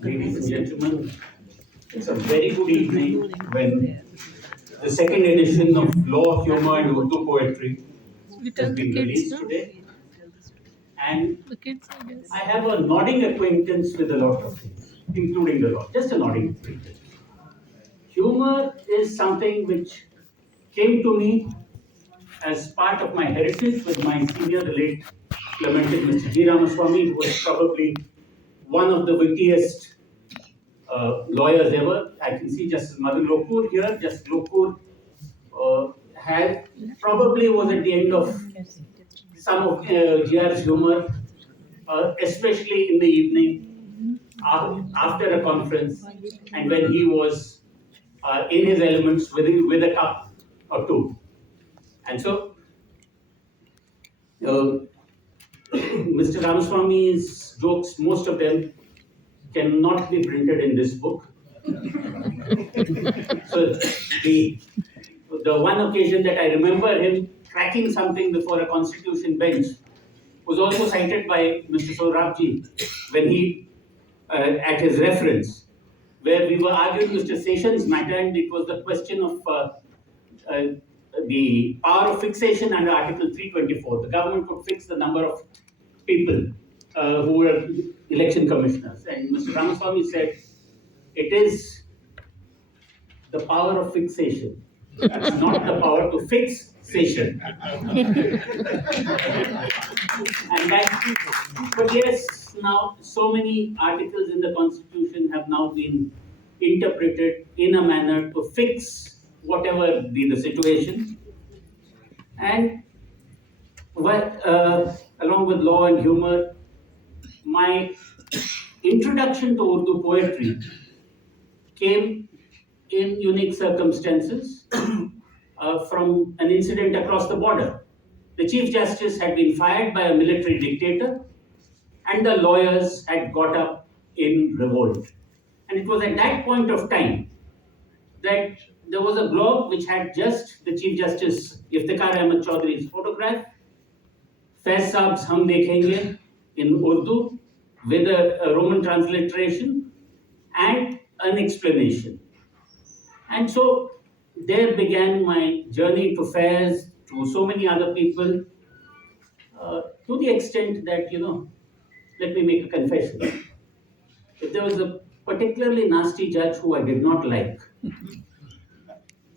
Ladies and gentlemen, it's a very good evening when the second edition of Law, Humour and Urdu Poetry has been released today. And I have a nodding acquaintance with a lot of things, including the law, just a nodding acquaintance. Humour is something which came to me as part of my heritage with my senior, the late lamented Mr. G. Ramaswamy, who was probably one of the wittiest lawyers ever. I can see Justice Madhu Lokur here. Justice Lokur had probably was at the end of some of GR's humor, especially in the evening after a conference, and when he was in his elements with a cup or two. And so, Mr. Ramaswamy's jokes, most of them cannot be printed in this book. So the one occasion that I remember him cracking something before a constitution bench was also cited by Mr. Saurabhji when he, at his reference, where we were arguing Mr. Sessions' matter, and it was the question of the power of fixation under Article 324. The government could fix the number of people who were election commissioners. And Mr. Ramaswamy said, it is the power of fixation. It's not the power to fix station. But yes, now so many articles in the Constitution have now been interpreted in a manner to fix whatever be the situation. And along with law and humor, my introduction to Urdu poetry came in unique circumstances from an incident across the border. The Chief Justice had been fired by a military dictator, and the lawyers had got up in revolt. And it was at that point of time that there was a globe which had just the Chief Justice Iftikhar Ahmed Chaudhry's photograph, Faiz Saab's Hum Dekhenge in Urdu, with a Roman transliteration and an explanation. And so there began my journey to Faiz, to so many other people, to the extent that, let me make a confession. If there was a particularly nasty judge who I did not like,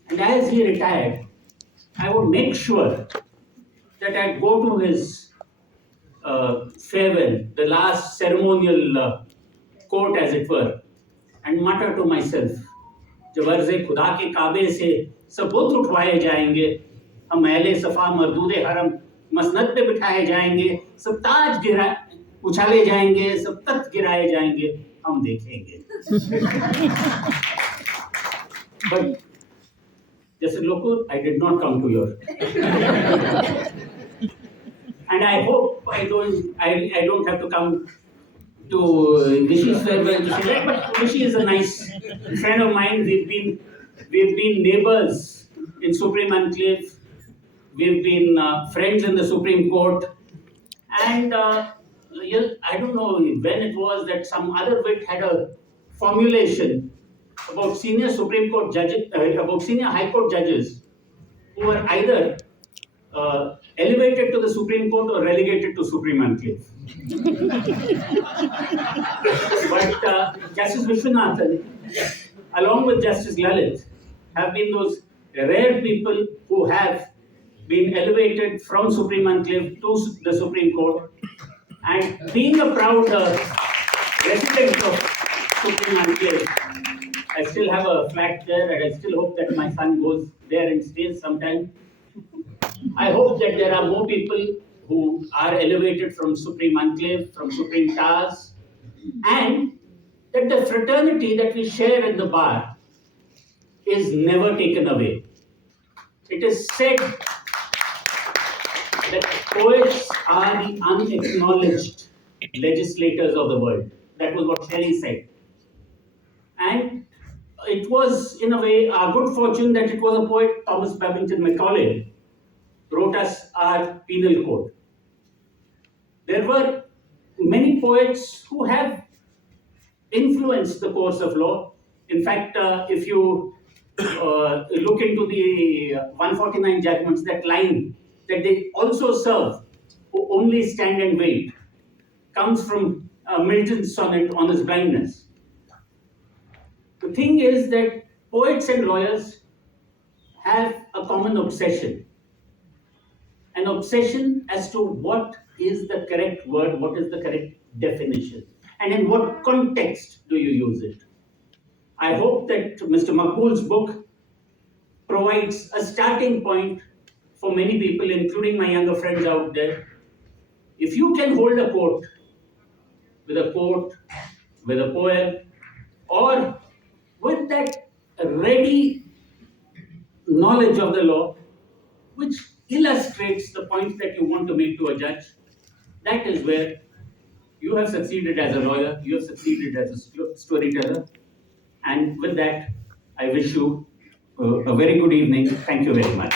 and as he retired, I would make sure that I'd go to his farewell, the last ceremonial court as it were, and mutter to myself, जब अर्ज़े खुदा के काबे से सब बुत उठवाए जाएंगे, हम अहले सफ़ा मरदूदे हरम मसनद पे बिठाए जाएंगे, सब ताज उछाले जाएंगे, सब तख्त गिराए जाएंगे, हम देखेंगे. But Justice Lokur, I did not come to your. And I hope I don't have to come to Nishi's farewell. But Nishi is a nice friend of mine. We've been neighbors in Supreme Enclave. We've been friends in the Supreme Court. And I don't know when it was that some other wit had a formulation about senior Supreme Court judges, about senior High Court judges who were either elevated to the Supreme Court or relegated to Supreme Enclave. But Justice Vishwanathan, along with Justice Lalit, have been those rare people who have been elevated from Supreme Enclave to the Supreme Court. And being a proud resident of Supreme Enclave, I still have a flat there, and I still hope that my son goes there and stays sometime. I hope that there are more people who are elevated from Supreme Enclave, from Supreme Towers, and that the fraternity that we share in the bar is never taken away. It is said that poets are the unacknowledged legislators of the world. That was what Shelley said. And it was, in a way, our good fortune that it was a poet, Thomas Babington Macaulay, wrote us our penal code. There were many poets who have influenced the course of law. In fact, if you look into the 149 judgments, that line that they also serve, who only stand and wait, comes from Milton's sonnet on his blindness. The thing is that poets and lawyers have a common obsession, an obsession as to what is the correct word, what is the correct definition, and in what context do you use it. I hope that Mr. Maqbool's book provides a starting point for many people, including my younger friends out there. If you can hold a court, with a quote, with a poem, or with that ready knowledge of the law, which illustrates the points that you want to make to a judge, that is where you have succeeded as a lawyer, you have succeeded as a storyteller. And with that, I wish you a very good evening. Thank you very much.